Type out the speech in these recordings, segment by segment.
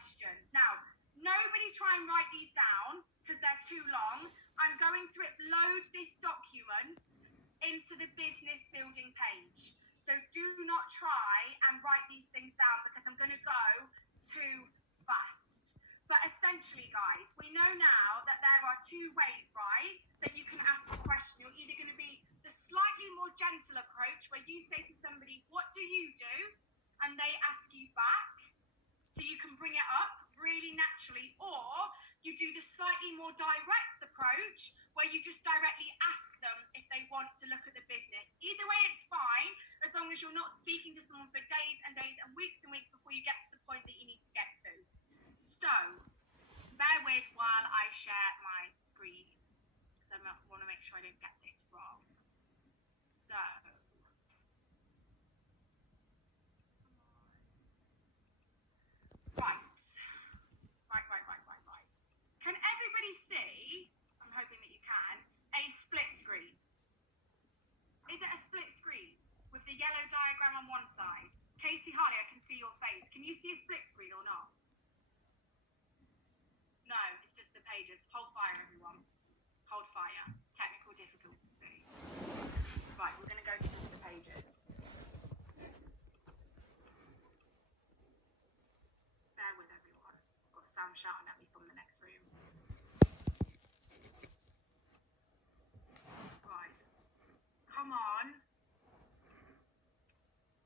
question. Now, nobody try and write these down because they're too long. I'm going to upload this document into the business building page. So do not try and write these things down because I'm going to go too fast. But essentially, guys, we know now that there are two ways, right, that you can ask the question. You're either going to be the slightly more gentle approach where you say to somebody, what do you do? And they ask you back. So you can bring it up really naturally, or you do the slightly more direct approach where you just directly ask them if they want to look at the business. Either way, it's fine, as long as you're not speaking to someone for days and days and weeks before you get to the point that you need to get to. So, bear with while I share my screen, because I want to make sure I don't get this wrong. So, right. Can everybody see, I'm hoping that you can, a split screen? Is it a split screen with the yellow diagram on one side? Katie, Harley, I can see your face. Can you see a split screen or not? No, it's just the pages. Hold fire, everyone. Hold fire. Technical difficulty. Right, we're going to go for just the pages. Bear with everyone. I've got Sam shouting at me from the next room. Right. Come on.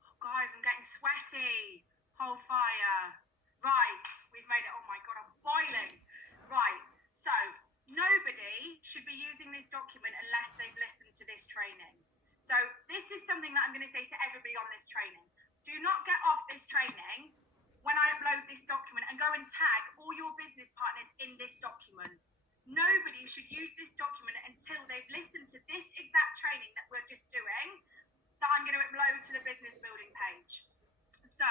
Oh, guys, I'm getting sweaty. Hold fire. Right, we've made it. Oh my God, I'm boiling. Right, so nobody should be using this document unless they've listened to this training. So this is something that I'm going to say to everybody on this training. Do not get off this training when I upload this document and go and tag all your business partners in this document. Nobody should use this document until they've listened to this exact training that we're just doing, that I'm going to upload to the business building page. So,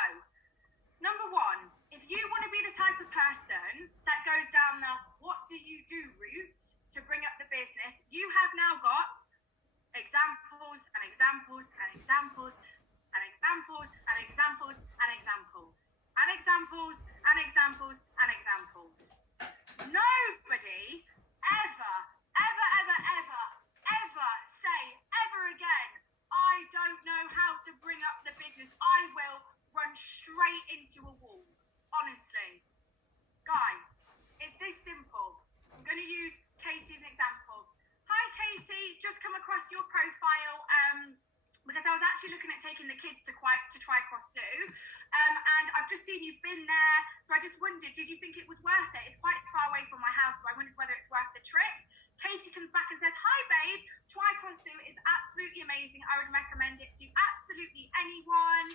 number one, if you want to be the type of person that goes down the what do you do route to bring up the business, you have now got examples and examples and examples and examples and examples and examples and examples and examples and examples. Nobody ever say ever again, I don't know how to bring up the business. I will run straight into a wall. Honestly, guys, it's this simple. I'm going to use Katie as an example. Hi, Katie. Just come across your profile because I was actually looking at taking the kids to try Cross Zoo, and I've just seen you've been there. So I just wondered, did you think it was worth it? It's quite far away from my house, so I wondered whether it's worth the trip. Katie comes back and says, hi, babe. Try Cross Zoo is absolutely amazing. I would recommend it to absolutely anyone.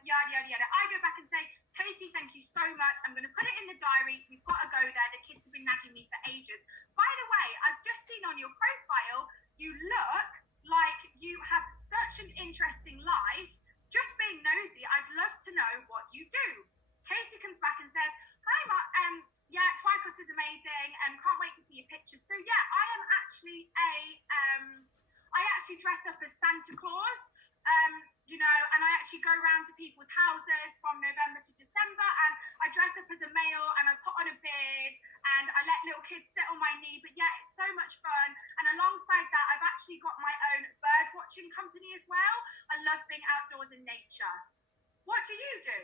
Yada, yada, yada. I go back and say, Katie, thank you so much. I'm going to put it in the diary. We've got to go there. The kids have been nagging me for ages. By the way, I've just seen on your profile, you look like you have such an interesting life. Just being nosy, I'd love to know what you do. Katie comes back and says, hi, Mark. Yeah, Twycross is amazing. Can't wait to see your pictures. So yeah, I am actually I actually dress up as Santa Claus, you know, and I actually go around to people's houses from November to December, and I dress up as a male and I put on a beard and I let little kids sit on my knee. But yeah, it's so much fun. And alongside that, I've actually got my own bird watching company as well. I love being outdoors in nature. What do you do?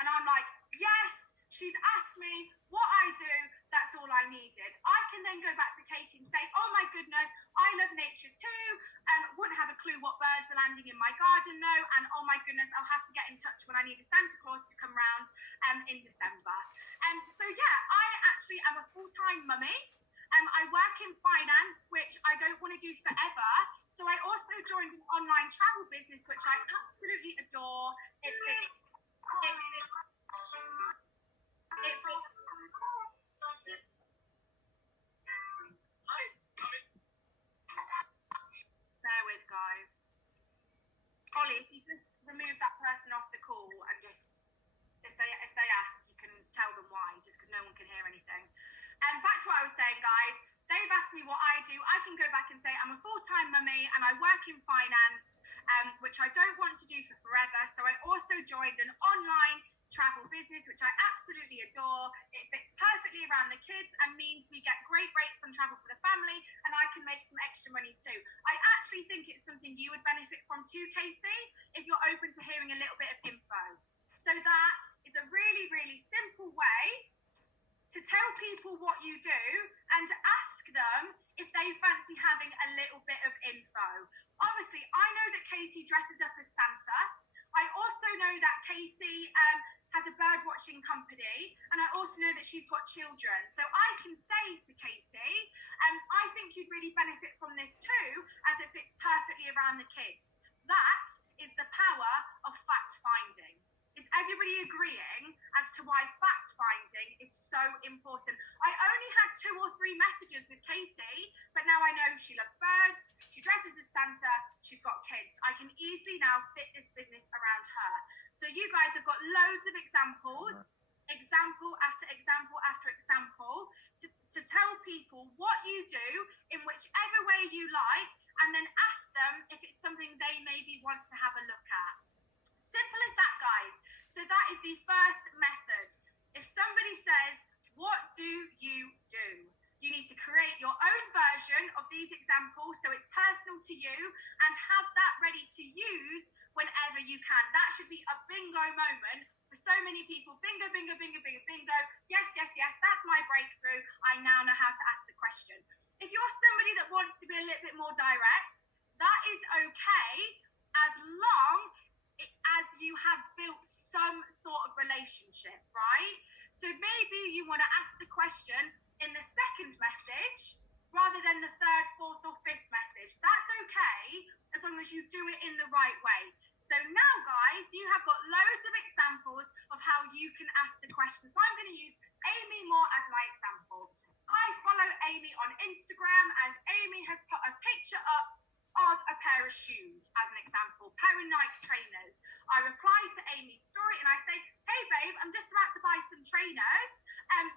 And I'm like, yes, she's asked me what I do. That's all I needed. I can then go back to Katie and say, oh my goodness, I love nature too. Wouldn't have a clue what birds are landing in my garden though. And oh my goodness, I'll have to get in touch when I need a Santa Claus to come round in December. So yeah, I actually am a full-time mummy. I work in finance, which I don't want to do forever. So I also joined an online travel business, which I absolutely adore. Bear with, guys. Ollie, if you just remove that person off the call and just, if they ask, you can tell them why, just because no one can hear anything. And back to what I was saying, guys. They've asked me what I do. I can go back and say I'm a full-time mummy and I work in finance, which I don't want to do for forever. So I also joined an online travel business, which I absolutely adore. It fits perfectly around the kids and means we get great rates on travel for the family, and I can make some extra money too. I actually think it's something you would benefit from too, Katie, if you're open to hearing a little bit of info. So that is a really, really simple way to tell people what you do and to ask them if they fancy having a little bit of info. Obviously, I know that Katie dresses up as Santa. I also know that Katie has a bird watching company, and I also know that she's got children. So I can say to Katie, I think you'd really benefit from this too, as it fits perfectly around the kids. That is the power of fact finding. Is everybody agreeing as to why fact finding is so important? I only had 2 or 3 messages with Katie, but now I know she loves birds, she dresses as Santa, she's got kids. I can easily now fit this business around her. So you guys have got loads of examples, example after example after example, to tell people what you do in whichever way you like, and then ask them if it's something they maybe want to have a look at. Simple as that, guys. So that is the first method. If somebody says, what do? You need to create your own version of these examples so it's personal to you and have that ready to use whenever you can. That should be a bingo moment for so many people. Bingo, bingo, bingo, bingo, bingo. Yes, yes, yes, that's my breakthrough. I now know how to ask the question. If you're somebody that wants to be a little bit more direct, that is okay as long as you have built some sort of relationship, right? So maybe you want to ask the question in the second message rather than the third, fourth, or fifth message. That's okay as long as you do it in the right way. So now, guys, you have got loads of examples of how you can ask the question. So I'm going to use Amy Moore as my example. I follow Amy on Instagram, and Amy has put a picture up of a pair of shoes as an example, pair of Nike trainers. I reply to Amy's story and I say, hey babe, I'm just about to buy some trainers.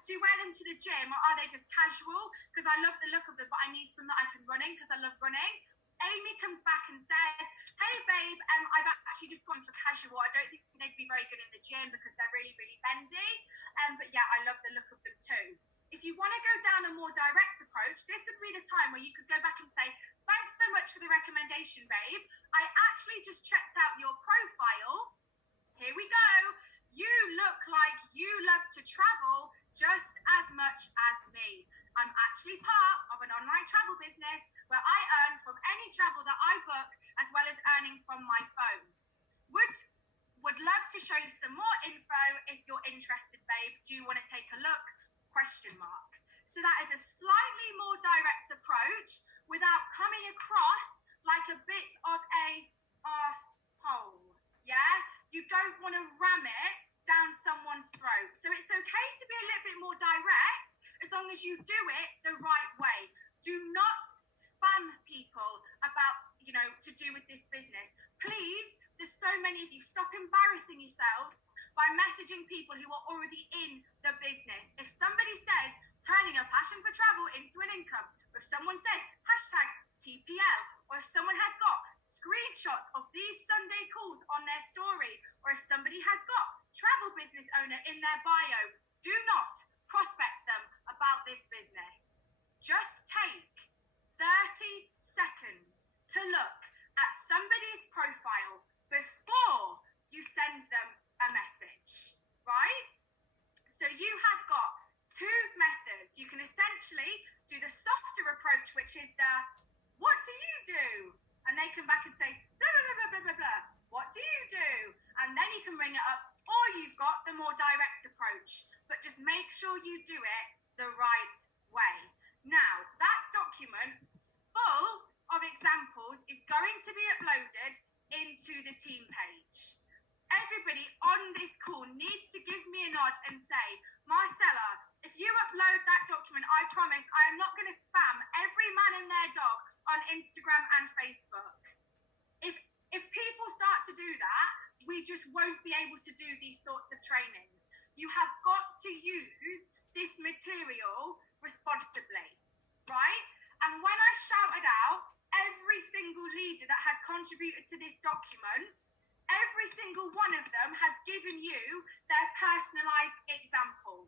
Do you wear them to the gym, or are they just casual? Because I love the look of them, but I need some that I can run in because I love running. Amy comes back and says, hey babe, I've actually just gone for casual. I don't think they'd be very good in the gym because they're really, really bendy. But yeah, I love the look of them too. If you want to go down a more direct approach, this would be the time where you could go back and say, thanks so much for the recommendation, babe. I actually just checked out your profile. Here we go. You look like you love to travel just as much as me. I'm actually part of an online travel business where I earn from any travel that I book, as well as earning from my phone. Would love to show you some more info if you're interested, babe. Do you want to take a look? ? So that is a slightly more direct approach without coming across like a bit of a arsehole. Yeah? You don't want to ram it down someone's throat. So it's okay to be a little bit more direct as long as you do it the right way. Do not spam people about, to do with this business. Please, there's so many of you, stop embarrassing yourselves by messaging people who are already in the business. If somebody says, turning a passion for travel into an income, or if someone says, hashtag TPL, or if someone has got screenshots of these Sunday calls on their story, or if somebody has got travel business owner in their bio, do not prospect them about this business. Just take 30 seconds to look at somebody's profile before you send them a message, right? So you have got 2 methods. You can essentially do the softer approach, which is the, what do you do? And they come back and say, blah, blah, blah, blah, blah, blah. What do you do? And then you can bring it up. Or you've got the more direct approach, but just make sure you do it the right way. Now, that document full of examples is going to be uploaded into the team page. Everybody on this call needs to give me a nod and say, Marcella, if you upload that document, I promise I am not going to spam every man and their dog on Instagram and Facebook. If people start to do that, we just won't be able to do these sorts of trainings. You have got to use this material responsibly, right? And when I shouted out every single leader that had contributed to this document, Every single one of them has given you their personalized example.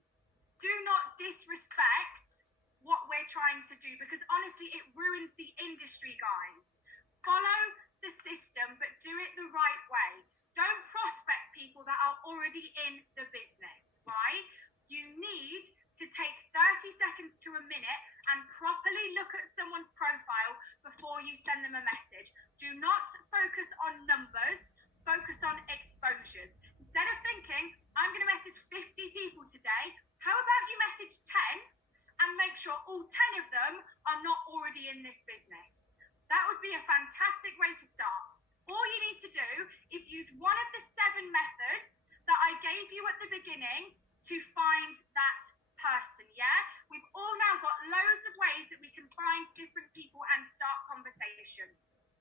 Do not disrespect what we're trying to do, because honestly, it ruins the industry, guys. Follow the system, but do it the right way. Don't prospect people that are already in the business, right? You need to take 30 seconds to a minute and properly look at someone's profile before you send them a message. Do not focus on numbers, focus on exposures. Instead of thinking, I'm going to message 50 people today, how about you message 10 and make sure all 10 of them are not already in this business? That would be a fantastic way to start. All you need to do is use one of the 7 methods that I gave you at the beginning to find that person, yeah? We've all now got loads of ways that we can find different people and start conversations.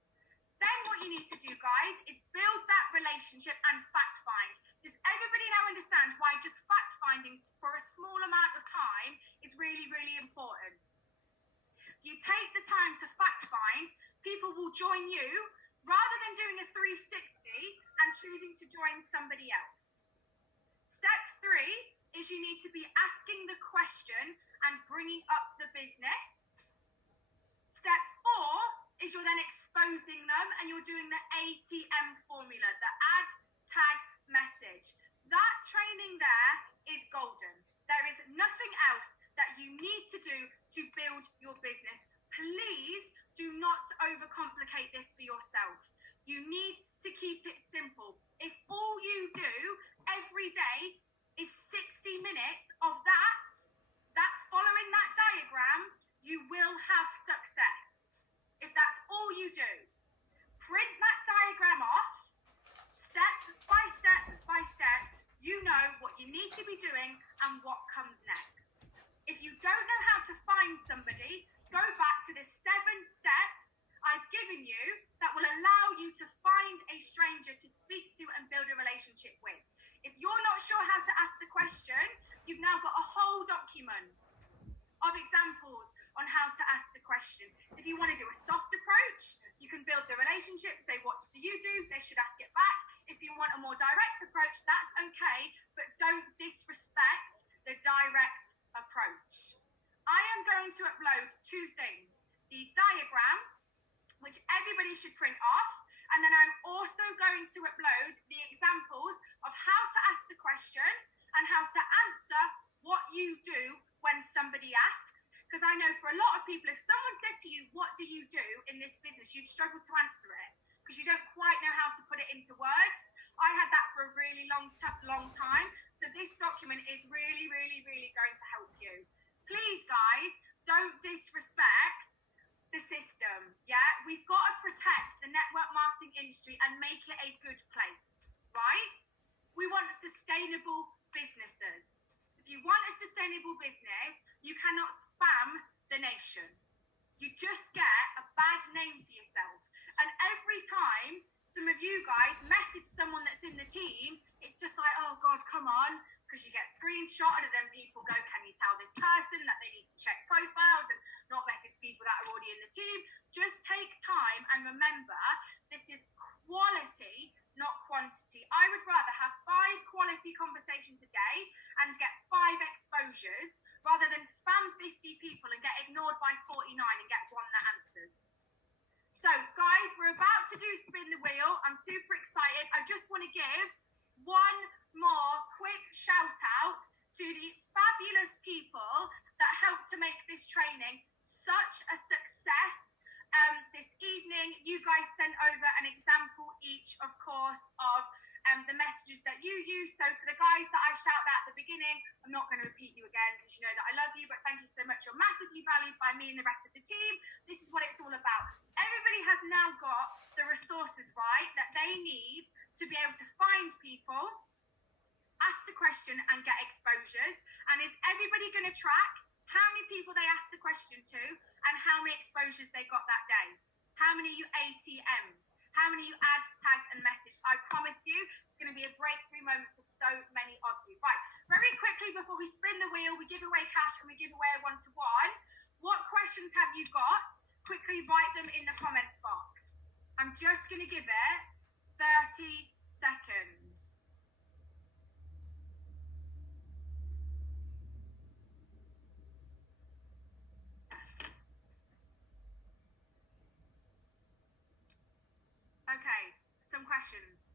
Then what you need to do, guys, is build that relationship and fact find. Does everybody now understand why just fact finding for a small amount of time is really, really important? You take the time to fact find, people will join you rather than doing a 360 and choosing to join somebody else. Step 3 is you need to be asking the question and bringing up the business. Step 4 is you're then exposing them and you're doing the ATM formula, the add, tag, message. That training there is golden. There is nothing else that you need to do to build your business. Please do not overcomplicate this for yourself. You need to keep it simple. If all you do every day is 60 minutes of that following that diagram, you will have success. If that's all you do, print that diagram off, step by step by step, you know what you need to be doing and what comes next. If you don't know how to find somebody, go back to the 7 steps I've given you that will allow you to find a stranger to speak to and build a relationship with. If you're not sure how to ask the question, you've now got a whole document of examples on how to ask the question. If you want to do a soft approach, you can build the relationship, say, what do you do? They should ask it back. If you want a more direct approach, that's okay, but don't disrespect the direct approach. I am going to upload 2 things. The diagram, which everybody should print off, and then I'm also going to upload the examples of how to ask the question and how to answer what you do when somebody asks. Because I know for a lot of people, if someone said to you, what do you do in this business, you'd struggle to answer it because you don't quite know how to put it into words. I had that for a really long time. So this document is really, really, really going to help you. Please, guys, don't disrespect the system, yeah? We've got to protect the network marketing industry and make it a good place, right? We want sustainable businesses. If you want a sustainable business, you cannot spam the nation. You just get a bad name for yourself. And every time some of you guys message someone that's in the team, it's just like, oh God, come on, because you get screenshotted and then people go, can you tell this person that they need to check profiles and not message people that are already in the team? Just take time and remember, this is quality, not quantity. I would rather have 5 quality conversations a day and get 5 exposures rather than spam 50 people and get ignored by 49 and get 1 that answers. So guys, we're about to do spin the wheel. I'm super excited. I just want to give one more quick shout out to the fabulous people that helped to make this training such a success. This evening, you guys sent over an example each, of course, of the messages that you use. So for the guys that I shouted at the beginning, I'm not going to repeat you again because you know that I love you, but thank you so much. You're massively valued by me and the rest of the team. This is what it's all about. Everybody has now got the resources, right, that they need to be able to find people, ask the question and get exposures. And is everybody going to track how many people they asked the question to and how many exposures they got that day? How many you ATMs? How many you add, tagged and messaged? I promise you, it's going to be a breakthrough moment for so many of you. Right, very quickly before we spin the wheel, we give away cash and we give away a 1-to-1. What questions have you got? Quickly write them in the comments box. I'm just going to give it 30 seconds. Okay, some questions.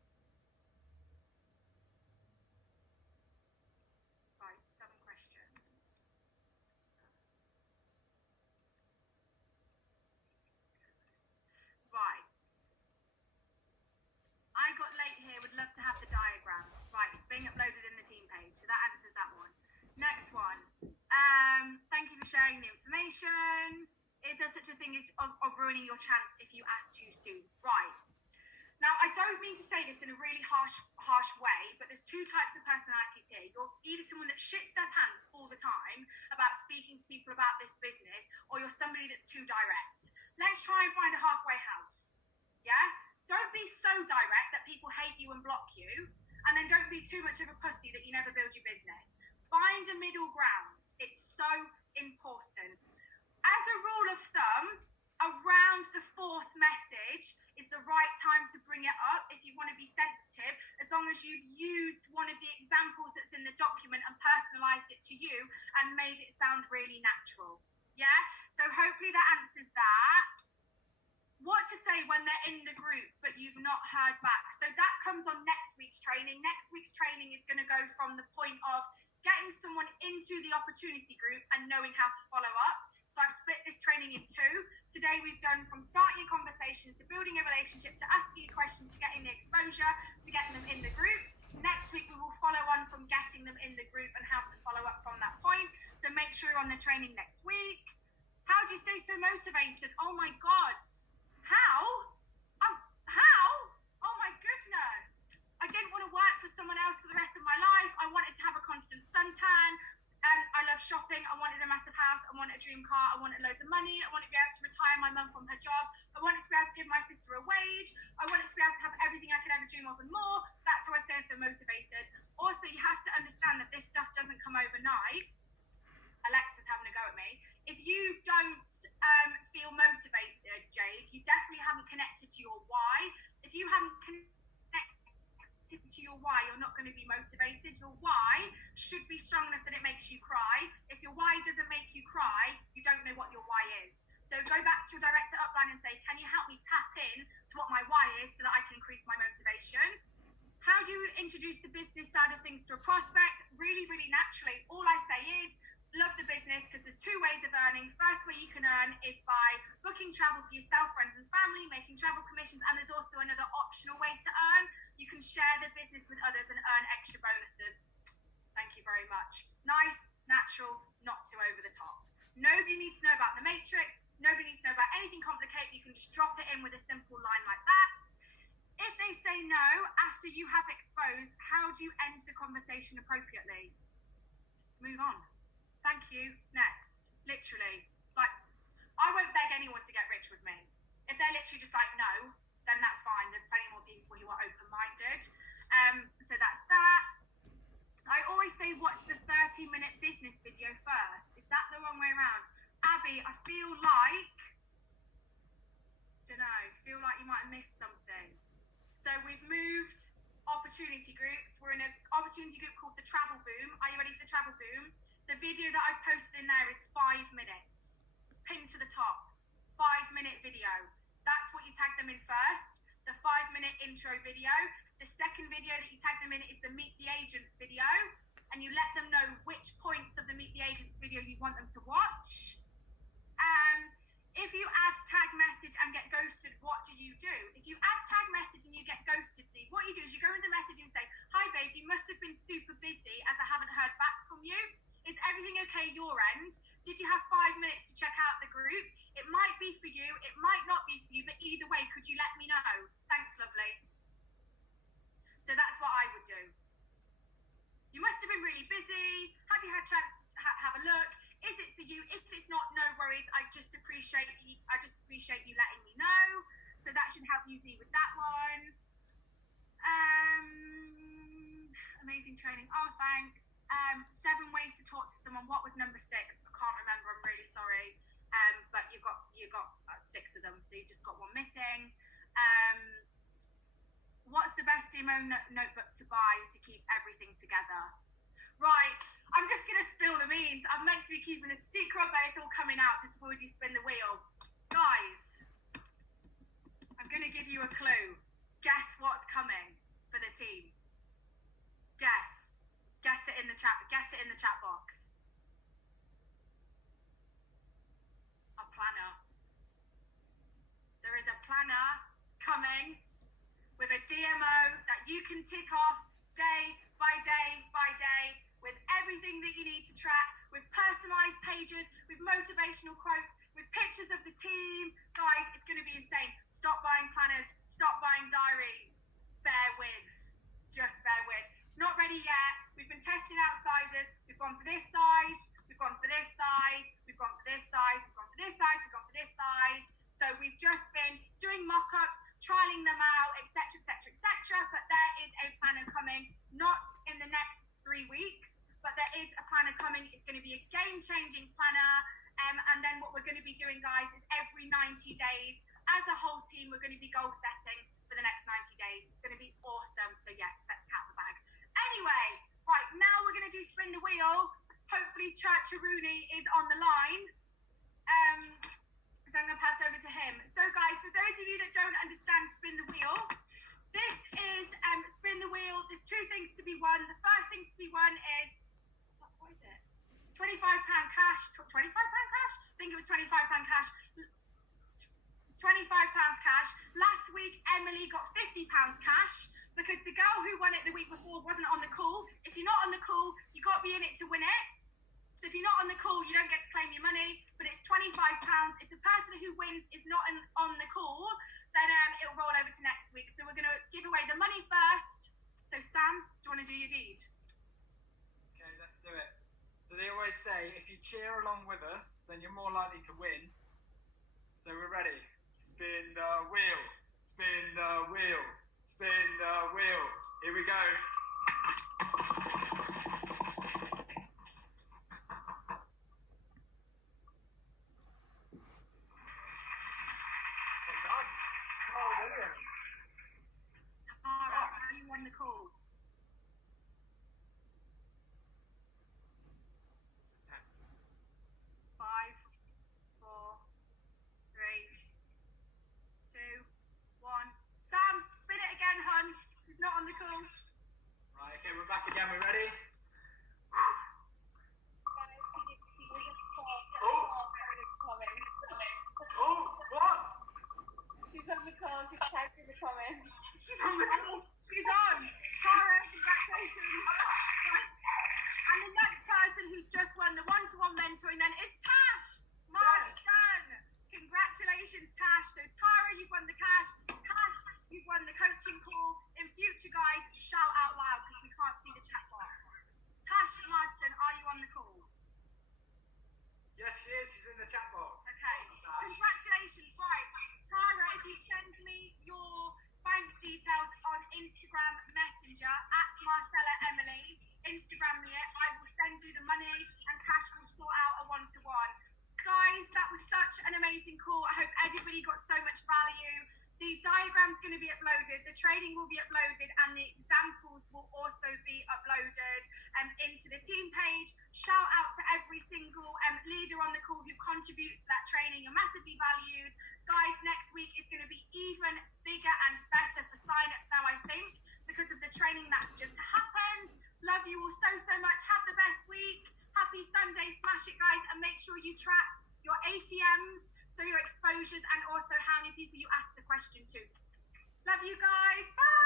Right, some questions. Right. I got late here, would love to have the diagram. Right, it's being uploaded in the team page, so that answers that one. Next one. Thank you for sharing the information. Is there such a thing as of ruining your chance if you ask too soon? Right. Now, I don't mean to say this in a really harsh way, but there's two types of personalities here. You're either someone that shits their pants all the time about speaking to people about this business, or you're somebody that's too direct. Let's try and find a halfway house. Yeah? Don't be so direct that people hate you and block you, and then don't be too much of a pussy that you never build your business. Find a middle ground. It's so important. As a rule of thumb, around the fourth message is the right time to bring it up if you want to be sensitive, as long as you've used one of the examples that's in the document and personalized it to you and made it sound really natural. Yeah? So hopefully that answers that. What to say when they're in the group but you've not heard back. So that comes on next week's training. Next week's training is going to go from the point of getting someone into the opportunity group and knowing how to follow up. So I've split this training in two. Today we've done from starting a conversation to building a relationship to asking a question to getting the exposure to getting them in the group. Next week we will follow on from getting them in the group and how to follow up from that point. So make sure you're on the training next week. How do you stay so motivated? Oh my God. How? How? Oh my goodness. I didn't want to work for someone else for the rest of my life. I wanted to have a constant suntan. And I love shopping. I wanted a massive house. I wanted a dream car. I wanted loads of money. I wanted to be able to retire my mum from her job. I wanted to be able to give my sister a wage. I wanted to be able to have everything I could ever dream of and more. That's how I stay so motivated. Also, you have to understand that this stuff doesn't come overnight. Alexa's having a go at me. If you don't feel motivated, Jade, you definitely haven't connected to your why. If you haven't connected to your why, you're not going to be motivated. Your why should be strong enough that it makes you cry. If your why doesn't make you cry, you don't know what your why is. So go back to your director upline and say, can you help me tap in to what my why is so that I can increase my motivation? How do you introduce the business side of things to a prospect? Really, really naturally. All I say is, love the business, because there's two ways of earning. First way you can earn is by booking travel for yourself, friends and family, making travel commissions, and there's also another optional way to earn. You can share the business with others and earn extra bonuses. Thank you very much. Nice, natural, not too over the top. Nobody needs to know about the matrix. Nobody needs to know about anything complicated. You can just drop it in with a simple line like that. If they say no after you have exposed, how do you end the conversation appropriately? Just move on. Thank you. Next. Literally. Like, I won't beg anyone to get rich with me. If they're literally just like, no, then that's fine. There's plenty more people who are open-minded. So that's that. I always say watch the 30-minute business video first. Is that the wrong way around? Abby, I feel like you might have missed something. So we've moved opportunity groups. We're in an opportunity group called the Travel Boom. Are you ready for the Travel Boom? The video that I've posted in there is 5 minutes. It's pinned to the top. 5-minute video. That's what you tag them in first. The 5-minute intro video. The second video that you tag them in is the Meet the Agents video. And you let them know which points of the Meet the Agents video you want them to watch. If you add tag message and get ghosted, what do? If you add tag message and you get ghosted, see, what you do is you go in the message and say, hi babe, you must have been super busy as I haven't heard back from you. Is everything okay your end? Did you have 5 minutes to check out the group? It might be for you, it might not be for you, but either way, could you let me know? Thanks, lovely. So that's what I would do. You must have been really busy. Have you had a chance to have a look? Is it for you? If it's not, no worries. I just appreciate you letting me know. So that should help you see with that one. Amazing training. Oh, thanks. 7 ways to talk to someone. What was number 6? I can't remember. I'm really sorry. But you got 6 of them, so you just got one missing. What's the best demo notebook to buy to keep everything together? Right, I'm just going to spill the beans. I'm meant to be keeping a secret, but it's all coming out just before we do spin the wheel. Guys, I'm going to give you a clue. Guess what's coming for the team? Guess. Guess it in the chat. Guess it in the chat box. A planner. There is a planner coming with a DMO that you can tick off day by day by day, with everything that you need to track, with personalized pages, with motivational quotes, with pictures of the team. Guys, it's going to be insane. Stop buying planners, stop buying diaries. Bear with, just bear with. It's not ready yet. We've been testing out sizes. We've gone for this size, we've gone for this size, we've gone for this size, we've gone for this size, we've gone for this size. So we've just been doing mock-ups, trialing them out, etc., etc., etc. But there is a planner coming, not in the next 3 weeks, but there is a planner coming. It's going to be a game-changing planner. And then what we're going to be doing, guys, is every 90 days, as a whole team, we're going to be goal setting for the next 90 days. It's going to be awesome. So yeah, just let the cat in the bag. Anyway, right, now we're going to do spin the wheel. Hopefully Church-a-Rooney is on the line. So I'm going to pass over to him. So guys, for those of you that don't understand spin the wheel, this is spin the wheel. There's 2 things to be won. The first thing to be won is, what is it? £25 cash. £25 cash? I think it was £25 cash. £25 cash. Last week, Emily got £50 cash because the girl who won it the week before wasn't on the call. If you're not on the call, you got to be in it to win it. So if you're not on the call, you don't get to claim your money, but it's £25. If the person who wins is not on the call, then it'll roll over to next week. So we're going to give away the money first. So Sam, do you want to do your deed? Okay, let's do it. So they always say, if you cheer along with us, then you're more likely to win. So we're ready. Spin the wheel, spin the wheel, spin the wheel. Here we go. Tara, are you on the call? Five, four, three, two, one. Sam, spin it again, hun. She's not on the call. Right, okay, we're back again. We're ready? Oh, what? She's on the call, she's typing the comments. She's on the call. She's on. Tara, congratulations. And the next person who's just won the one-to-one mentoring then is Tash. March done. Congratulations, Tash. So Tara, you've won the cash. Tash, you've won the coaching call. In future, guys, shout out loud because we can't see the chat box. Tash Marsden, are you on the call? Yes, she is. She's in the chat box. Okay. Tash. Congratulations. Right. Tara, if you send me your bank details on Instagram Messenger at Marcella Emily, Instagram me it, I will send you the money and Tash will sort out a one-to-one. Guys, that was such an amazing call. I hope everybody got so much value. The diagram's going to be uploaded, the training will be uploaded, and the examples will also be uploaded into the team page. Shout out to every single leader on the call who contributes to that training. You're massively valued. Guys, next week is going to be even bigger and better for sign-ups now, I think, because of the training that's just happened. Love you all so, so much. Have the best week. Happy Sunday. Smash it, guys, and make sure you track your ATMs, so your exposures, and also how many people you ask the question to. Love you guys. Bye.